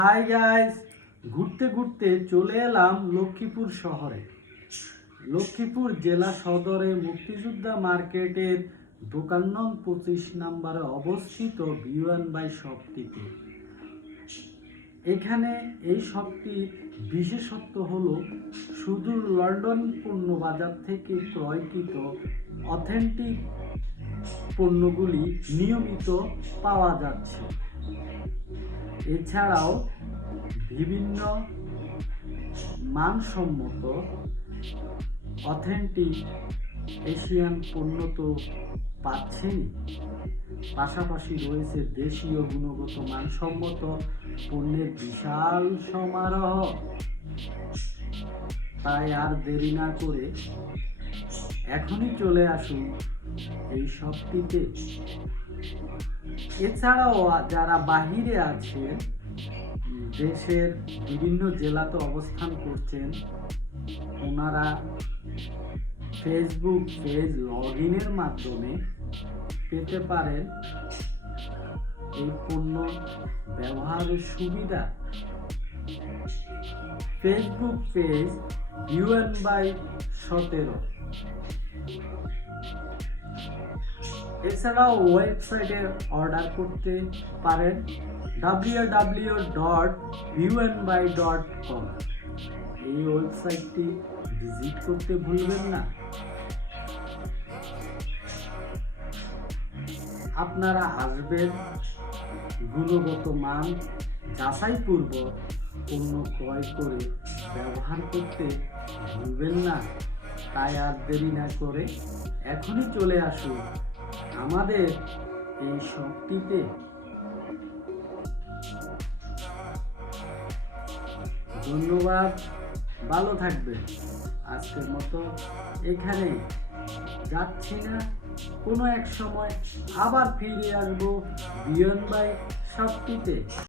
Hi guys ঘুরতে ঘুরতে চলে এলাম লক্ষ্মীপুর শহরে। লক্ষ্মীপুর জেলা সদরে মুক্তিযোদ্ধা মার্কেটের দোকান নং পঁচিশ নম্বরে অবস্থিত বিওয়ান বাই শপটিতে এখানে এই শপটির বিশেষত্ব হলো সুদূর লন্ডন পণ্য বাজার থেকে ক্রয়কৃত অথেন্টিক পণ্যগুলি নিয়মিত পাওয়া যাচ্ছে। এছাড়াও বিভিন্ন মানসম্মত অথেন্টিক এশিয়ান পণ্য তো পাচ্ছেনই। পাশাপাশি রয়েছে দেশীয় গুণগত মানসম্মত পণ্যের বিশাল সমারোহ। তাই আর দেরি না করে এখনই চলে আসুন এই শপটিতে। এছাড়াও যারা বাহিরে আছেন দেশের বিভিন্ন জেলাতে অবস্থান করছেন, ওনারা ফেসবুক পেজ লগ ইনের মাধ্যমে পেতে পারেন এই পণ্য ব্যবহারের সুবিধা। ফেসবুক পেজ ইউএন বাই সতেরো। এছাড়াও ওয়েবসাইটে অর্ডার করতে পারেন W W dot buy dot com এই ওয়েবসাইটটি ভিজিট করতে ভুলবেন না। আপনারা আসবেন গুণগত মান যাচাই যাচাইপূর্বক পণ্য ক্রয় করে ব্যবহার করতে ভুলবেন না। তাই আর দেরি না করে এখনই চলে আসুন আমাদের এই শক্তিতে ধন্যবাদ, ভালো থাকবে। আজকের মতো এখানে যাচ্ছি না, কোনো এক সময় আবার ফিরে আসব বিয়ন বাই শপটিতে